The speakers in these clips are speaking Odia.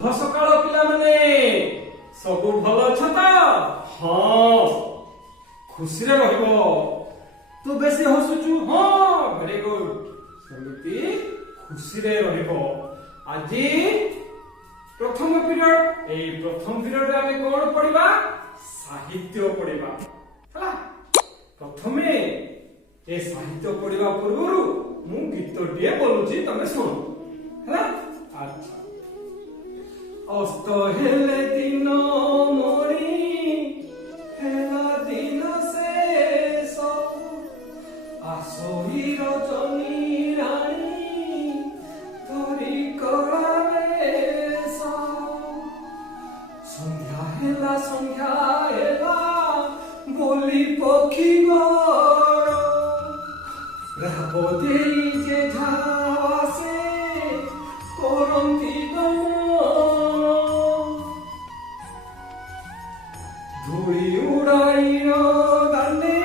ସକାଳ ପିଲାମାନେ ସବୁ ଭଲ ଅଛ ତ? ହଁ, ଖୁସିରେ ରହିବ। ତୁ ବେଶୀ ହସୁଛୁ? ହଁ, ଭେରି ଗୁଡ। ସେମିତି ଖୁସିରେ ରହିବ। ଆଜି ପ୍ରଥମ ପିରିୟଡ, ଏଇ ପ୍ରଥମ ପିରିୟଡରେ ଆମେ କଣ ପଢିବା? ସାହିତ୍ୟ ପଢିବା ହେଲା। ପ୍ରଥମେ ଏ ସାହିତ୍ୟ ପଢିବା ପୂର୍ବରୁ ମୁଁ ଗୀତଟିଏ ବୋଲୁଛି, ତମେ ଶୁଣ ହେଲା। ଆଚ୍ଛା। ଅସ୍ତ ହେଲେ ଦିନ ମଣି ହେଲା ଦିନ ଶେଷ, ଆସୋଇ ରଜନୀ ରାଣୀ ଧରି କଳା ବେଶ, ସନ୍ଧ୍ୟା ହେଲା ବୋଲି ପକ୍ଷୀ ଗଡ଼, ରାବ ଦେଇ ଯେ ଝାସେ କରନ୍ତି ধুলি উড়াইল গানে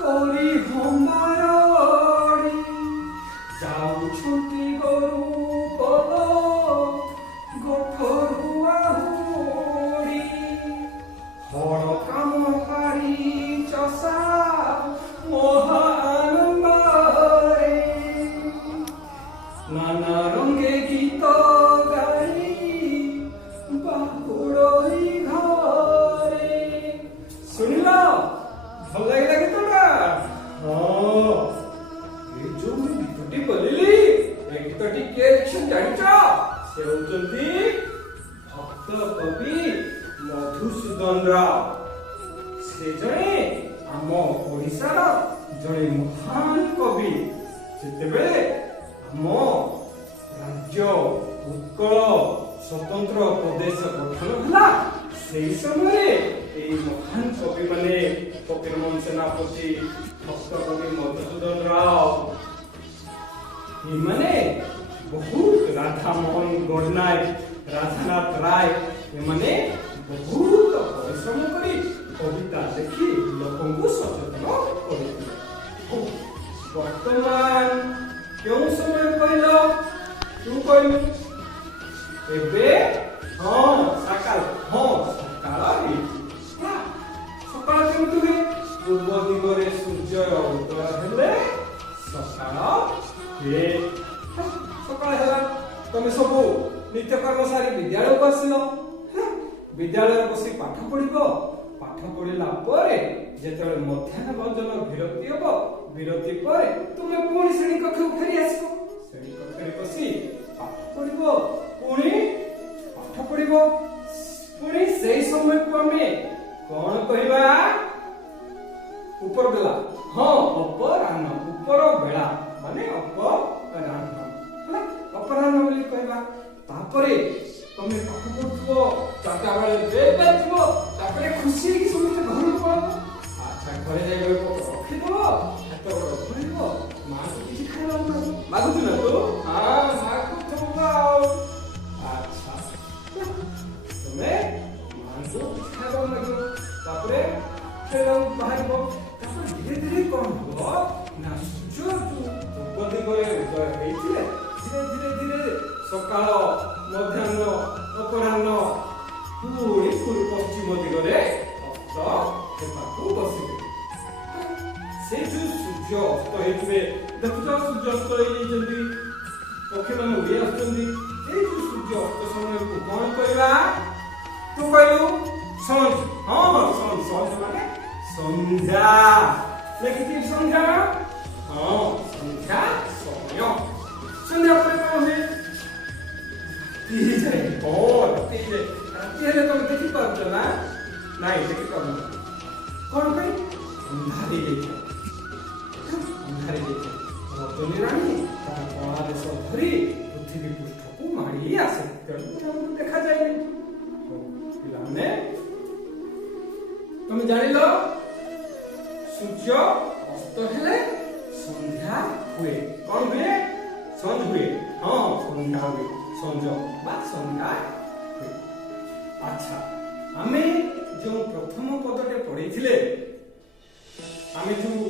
করি হমারি, যাউছন্তি গরু পদ গঠরু আহুরি, হড় কাম হারি চষা মহা আনন্দরে, নানা রঙে গীত গাই বাহুড়ই শুনিল? ভাল লাগিলা গীতটা? ହଁ, এই ଯୋଉ ମୁଁ ଗୀତଟି ବୋଲିଲି, ଏ ଗୀତଟି କିଏ ଲେଖିଛନ୍ତି ଜାଣିଛ? ସେ ହଉଛନ୍ତି ଭକ୍ତ କବି ମଧୁସୂଦନ ରାଓ। ସେ ଜଣେ ଆମ ଓଡ଼ିଶାର ଜଣେ ମହାନ କବି। ଯେତେବେଳେ ଆମ ରାଜ୍ୟ ଉତ୍କଳ ସ୍ୱତନ୍ତ୍ର ପ୍ରଦେଶ ଗଠନ ହେଲା, ସେହି ସମୟରେ এই মহান কবি মানে ফকীরমোহন সেনাপতি, ভক্ত কবি মধুসূদন রাও, এমানে বহুত রাধামোহন গড়নায়ক, রাধানাথ রায়, এমানে বহুত পরিশ্রম করে কবিতা লেখি লোকଙ୍କୁ সচেতন କରିଥିଲେ। বর্তমান কেউ সময় কইল? তু কইলু ଏବେ? ହଁ ସକାଳ, ହଁ ସକାଳ ହେଇଛି। ସକାଳ କେମିତି ହୁଏ? ପୂର୍ବ ଦିଗରେ ସୂର୍ଯ୍ୟ ଉଦୟ ହେଲେ ସକାଳ ହୁଏ। ସକାଳ ହେଲା, ତମେ ସବୁ ନିତ୍ୟକର୍ମ ସାରି ବିଦ୍ୟାଳୟକୁ ଆସିଲ। ବିଦ୍ୟାଳୟରେ ବସି ପାଠ ପଢିବ। ପାଠ ପଢିଲା ପରେ ଯେତେବେଳେ ମଧ୍ୟାହ୍ନ ଭୋଜନ ବିରତି ହବ, ବିରତି ପରେ ତୁମେ ପୁଣି ଶ୍ରେଣୀ କକ୍ଷକୁ ଫେରି ଆସିବ। ଶ୍ରେଣୀ କକ୍ଷରେ ବସି ପାଠ ପଢିବ, ପୁଣି ପାଠ ପଢିବ, ପୁଣି ସେଇ ସମୟକୁ ଆମେ କଣ କହିବା? ଉପର ବେଳା। ହଁ, ଅପରାହ୍ନ, ଉପର ବେଳା ମାନେ ଅପରାହ୍ନ ହେଲା, ଅପରାହ୍ନ ବୋଲି କହିବା। ତାପରେ ତମେ ପାଠ ପଢୁଥିବ, ଚାରିଟା ବେଳେ ବେଗ ବାଜିବ, ତାପରେ ଖୁସି ହେଇକି ସମସ୍ତେ ଘରକୁ ପଳେଇବ। ଆଚ୍ଛା, ଘରେ ଯାଇ ରଖିଦବ, ହାତ ଗୋଡ଼ ଧୋଇବ, ମାଆକୁ କିଛି ଖାଇବାକୁ ମାଗୁଛୁ ନା ତୁ? ହଁ, ମାଗୁଥିବ ଆଉ। ଆଚ୍ଛା, ତମେ ମାଆଙ୍କୁ ଖାଇବାକୁ ମାଗିବ, ତାପରେ ଖେଳିବାକୁ ବାହାରିବ। ତାପରେ ଧୀରେ ଧୀରେ କଣ ହବ ନା, ସୂର୍ଯ୍ୟ ପୂର୍ବ ଦିଗରେ ଉଦୟ ହେଇଥିଲେ ଧୀରେ ଧୀରେ ଧୀରେ ସକାଳ, ମଧ୍ୟାହ୍ନ, ଅପରାହ୍ନ ପୁଣି ପଶ୍ଚିମ ଦିଗରେ ଅସ୍ତ ହେବାକୁ ବସିବେ। ସେ ଯୋଉ ସୂର୍ଯ୍ୟ ଅସ୍ତ ହେଇଥିବେ, ଦେଖୁଛ ସୂର୍ଯ୍ୟ ଅସ୍ତ ହେଇଯାଇଛନ୍ତି, ପକ୍ଷୀମାନେ ଉଡି ଆସୁଛନ୍ତି। ଏଇ ଯୋଉ ସୂର୍ଯ୍ୟ ଅସ୍ତ ସମୟକୁ କଣ କହିବା? ତୁ କହିଲୁ ସଞ୍ଜ। ହଁ, ସଞ୍ଜ ମାନେ ସନ୍ଧ୍ୟା। ଲେଖିଛି ସନ୍ଧ୍ୟା। ହଁ, ସନ୍ଧ୍ୟା ସମୟ। ସନ୍ଧ୍ୟା ପରେ କଣ ହୁଏ? ରାତି ହେଇଯାଏ। ହଁ, ରାତି ହେଇଯାଏ। ରାତି ହେଲେ ତମେ ଦେଖିପାରୁଛ ନା? ନାଇଁ, ଦେଖିପାରୁନ। କଣ ପାଇଁ? ଅନ୍ଧାର ହେଇଯାଇଥାଏ। ଅନ୍ଧାର ହେଇଯାଇଥାଏ। ରଜନୀ ରାଣୀ ତାର କଳା ବେଶ ଧରି ପୃଥିବୀ ପୃଷ୍ଠକୁ ମାଡ଼ି ଆସେ, ତେଣୁ ଆମକୁ ଦେଖାଯାଏନି। ପିଲାମାନେ, ତମେ ଜାଣିଲ ସୂର୍ଯ୍ୟ ଅସ୍ତ ହେଲେ ସନ୍ଧ୍ୟା ହୁଏ। କଣ ହୁଏ? ସଞ୍ଜ ହୁଏ। ହଁ, ସନ୍ଧ୍ୟା ହୁଏ। ସଞ୍ଜ ବା ସନ୍ଧ୍ୟା ହୁଏ। ଆଚ୍ଛା, ଆମେ ଯେଉଁ ପ୍ରଥମ ପଦଟେ ପଢିଥିଲେ, ଆମେ ଯୋଉ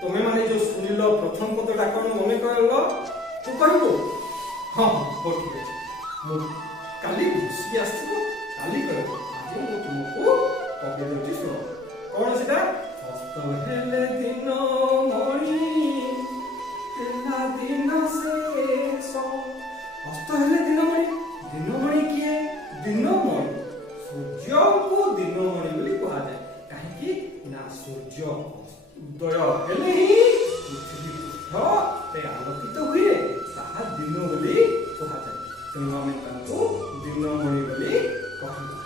ତମେ ମାନେ ଯୋଉ ଶୁଣିଲ ପ୍ରଥମ ପଦଟା କଣ ମନେ କରିଲ? ତୁ କହିବୁ? ହଁ ହଉ ଠିକ ଅଛି ମୁଁ କାଲି ବସିକି ଆସିଥିବ କାଲି କହିବ ଆଜି ମୁଁ ତୁମକୁ କହି ଦେଉଛି ଶୁଣ କଣ ସେଟା ହସ୍ତ ହେଲେ ଦିନ ମଣି ହେଲା ଦିନ ଶେଷ ହସ୍ତ ହେଲେ ଦିନମଣି କିଏ ଦିନମଣି ସୂର୍ଯ୍ୟଙ୍କୁ ଦିନମଣି ବୋଲି କୁହାଯାଏ କାହିଁକି ନା ସୂର୍ଯ୍ୟ ଉଦୟ ହେଲେ ହିଁ ପୃଥିବୀ ପୃଷ୍ଠରେ ଆଲୋକିତ ହୁଏ ତାହା ଦିନ ବୋଲି କୁହାଯାଏ ତେଣୁ ଆମେ ତାଙ୍କୁ ଦିନମଣି ବୋଲି କହିବା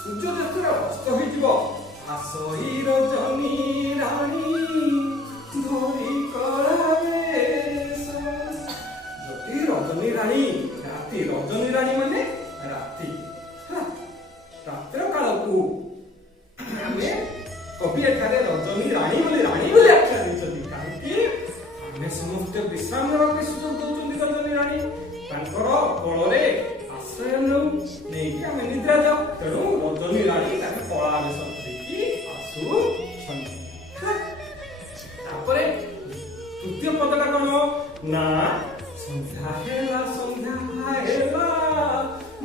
ସୂର୍ଯ୍ୟ ଯେତେବେଳେ ଅସ୍ତ ହୋଇଯିବ ଆସଇ ରଜନୀ ରାଣୀ ଧରି କଳା ବେଶ ଯଦି ରଜନୀ ରାଣୀ ରାତି ରଜନୀ ରାଣୀ ମାନେ ରାତି ରାତ୍ର କାଳକୁ ଆମେ କବି ଏଠାରେ ରଜନୀ ରାଣୀ ବୋଲି ଆଖ୍ୟା ଦେଇଛନ୍ତି କାହିଁକି ଆମେ ସମସ୍ତେ ବିଶ୍ରାମ ନେବାକୁ ସୁଯୋଗ ଦଉଛନ୍ତି ରଜନୀ ରାଣୀ ତାଙ୍କର କୋଳରେ ଆଶ୍ରୟ ନେଇକି ଆମେ ନିଦ୍ରା ଯାଉ ତେଣୁ ରଜନୀ ରାଣୀ ତାকে କଳା ବେଶ ଦେଇକି ଆସୁଛନ୍ତି ତାପରେ ତୃତୀୟ ପଦଟା କଣ ନା ସନ୍ଧ୍ୟା ହେଲା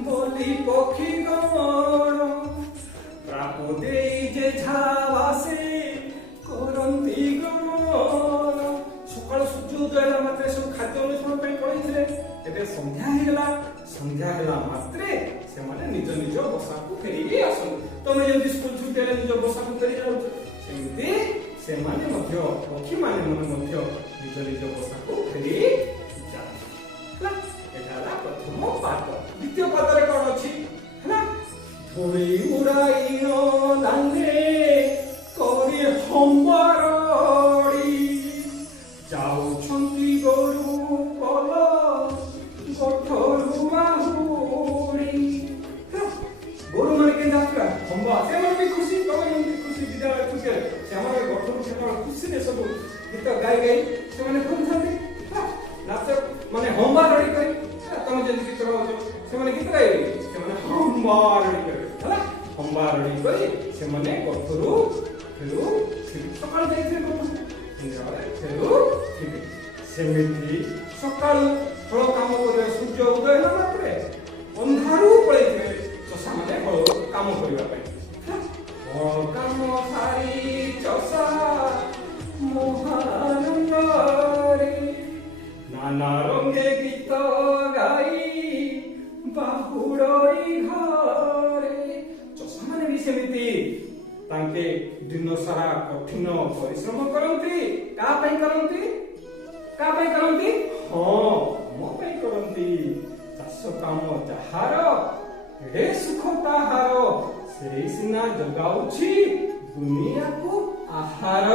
ବୋଲି ପକ୍ଷୀ ଗଣ ପ୍ରାପ ଦେଇ ଯେ ଝାବାସେ କରନ୍ତି ଗଣ ସକାଳ ସୂର୍ଯ୍ୟ ଉଦୟ ହେଲା ମାତ୍ରେ ସବୁ ଖାଦ୍ୟ ଅନ୍ୱେଷଣ ପାଇଁ ପଳେଇଥିଲେ ଏବେ ସନ୍ଧ୍ୟା ହେଲା ମାତ୍ରେ ସେମାନେ ନିଜ ନିଜ ବସାକୁ ଫେରିକି ଆସନ୍ତି ତମେ ଯେମିତି ସ୍କୁଲ ଛୁଟି ହେଲେ ନିଜ ବସାକୁ ଫେରି ଯାଉଛ ସେମିତି ସେମାନେ ମଧ୍ୟ ପକ୍ଷୀମାନେ ମଧ୍ୟ ନିଜ ନିଜ ବସାକୁ ଫେରି ଯାଆନ୍ତି ଏଟା ହେଲା ପ୍ରଥମ ପାଦ ଦ୍ୱିତୀୟ ପାଦରେ କଣ ଅଛି ହେଲା ଧୋଇ ଉଡ଼ାଇନ ଦାଣ୍ଡେ କରି ହମ୍ବାରଡ଼ି ଯାଉଛନ୍ତି ଗୋରୁ କଲ ଗୋଠରୁ ବାହୁଡ଼ି ଗୋରୁ ମାନେ କେମିତି ଆସିଲା ହମ୍ବା ସେମାନେ ବି ଖୁସି ତମେ ଯେମିତି ଖୁସି ବିଦ୍ୟାଳୟ ଛୁଟି ସେମାନେ ଗୋଠରୁ ସେତେବେଳେ ଖୁସିରେ ସବୁ ଗୀତ ଗାଇ ସେମାନେ କରୁଥାନ୍ତି ନାଚ ମାନେ ହମ୍ବାରଡ଼ି କରି ତମେ ଯେମିତି ଗୀତ ଗାଉଛ ସେମାନେ ଗୀତ ଗାଇବେ ସେମାନେ ହମ୍ବାରଡ଼ି କରିବେ ହେଲା ହମ୍ବାରଡ଼ି କରି ସେମାନେ ଗୋଠରୁ ସକାଳୁ ଯାଇଥିବେ ସନ୍ଧ୍ୟାବେଳେ ଫେରୁଥିବେ ସେମିତି ସକାଳୁ ହଳ କାମ କରିବା ସୂର୍ଯ୍ୟ ଉଦୟ ହେଲା ମାତ୍ରେ ଅନ୍ଧାରୁ ପଳେଇଥିବେ ଚଷାମାନେ ହଳ କାମ କରିବା ପାଇଁ ହଳ କାମ ସାରି ଚଷା ମହାନନ୍ଦରେ ନାନା ରଙ୍ଗେ ଗୀତ ଗାଇ ବାହୁଡ଼ଇ ଘରେ ଚଷାମାନେ ବି ସେମିତି ତାଙ୍କେ ଦିନ ସାରା କଠିନ ପରିଶ୍ରମ କରନ୍ତି କାହା ପାଇଁ କରନ୍ତି ହଁ ଆମ ପାଇଁ କରନ୍ତି ଚାଷ କାମ ଯାହାର ଏଡ଼େ ସୁଖ ତାହାର ସେଇ ସିନା ଯୋଗାଉଛି ଦୁନିଆକୁ ଆହାର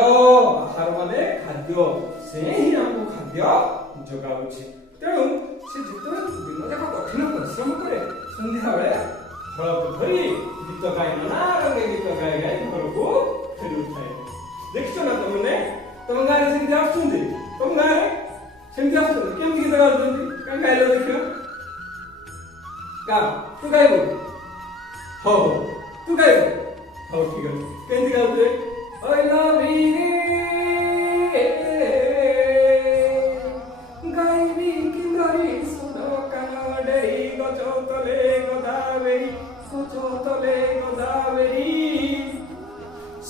ମାନେ ଖାଦ୍ୟ ସେ ହିଁ ଆମକୁ ଖାଦ୍ୟ ଯୋଗାଉଛି ତେଣୁ ସେ ଯେତେବେଳେ ଦିନ ଯାକ କଠିନ ପରିଶ୍ରମ କରେ ସନ୍ଧ୍ୟାବେଳେ ହଳକୁ ଧରି ଗୀତ ଗାଇ ନାନା ରଙ୍ଗେ ଗୀତ ଗାଇ ଘରକୁ ଫେରୁଥାଏ ଦେଖିଛ ନା ତମେ ତମ ଗାଁରେ ସେମିତି ଆସୁଛନ୍ତି ତମ ଗାଁରେ ସେମିତି ଆସୁଛନ୍ତି କେମିତି ଗୀତ ଗାଉଛନ୍ତି କାହିଁ ଗାଇଲ ଦେଖିବ ତୁ ଗାଇବୁ ହଉ ତୁ ଗାଇବୁ ହଉ ଠିକ ଅଛି କେମିତି ଗାଉଥିବେ ଗାଇବି କିନ୍ଦରି ସୁନ କାନ ଡେରି ଗଛ ତଲେ ଗୋଦାବେରୀ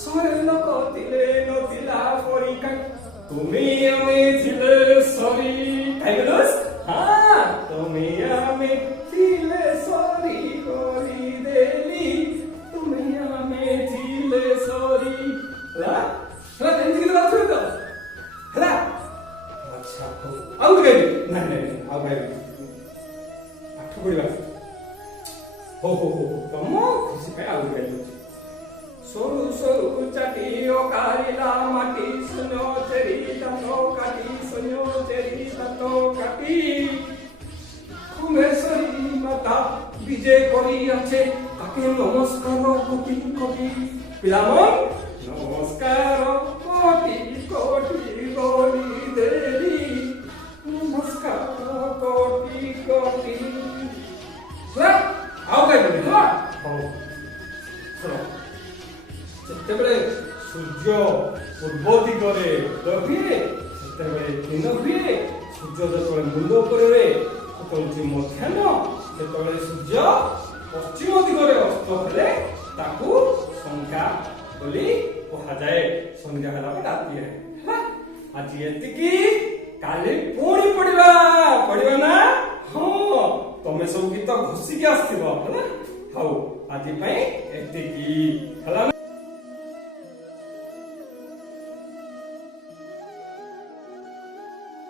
ଶହେ ଲୋକ ଥିଲେ ନଥିଲା ପରୀକ୍ଷା তুমি আমি ছিলে সরি খাইগলস হ্যাঁ তুমি আমি ছিলে সরি করি দেলি তুমি আমি ছিলে সরি ହେଲା ହେଲା କେମିତି ଗୀତ ଗାଉଥିବେ ତ ହେଲା ଆଚ୍ଛା ଆଉ ଗାଇବି ନାଇଁ ଆଉ ଗାଇବି ପାଠ ପଢିବା ହଉ ତମ ଖୁସି ପାଇଁ ଆଉ ଗାଇବି সরু সরু চাটি অকারিলা মাটি শূন্য চেরি দাঁত কাটি শূন্য চেরি দাঁত কাটি কুমেশ্বরী মাতা বিজে করি আছে তাকে নমস্কার কোটি কোটি পিলামন নমস্কার কোটি কোটি গলি দেবী নমস্কার কোটি কোটি ଆଉ ଗାଇବି ହଁ ହଉ ଶୁଣ ଯେତେବେଳେ ସୂର୍ଯ୍ୟ ପୂର୍ବ ଦିଗରେ ହୁଏ ସେତେବେଳେ ଦିନ ହୁଏ ସୂର୍ଯ୍ୟ ଯେତେବେଳେ ମୁଣ୍ଡ ଉପରେ ହୁଏ ହଉଛି ମଧ୍ୟାହ୍ନ। ଯେତେବେଳେ ସୂର୍ଯ୍ୟ ପଶ୍ଚିମ ଦିଗରେ ଅସ୍ତ ହେଲେ ତାକୁ ସନ୍ଧ୍ୟା ବୋଲି କୁହାଯାଏ। ସନ୍ଧ୍ୟା ହେଲା ପରେ ରାତି ହେଲା। ଆଜି ଏତିକି, କାଲି ପୁଣି ପଢିବା ନା? ହଁ, ତମେ ସବୁ ଗୀତ ଘୋଷିକି ଆସିଥିବ ହେଲା। ହଉ, ଆଜି ପାଇଁ ଏତିକି ହେଲା।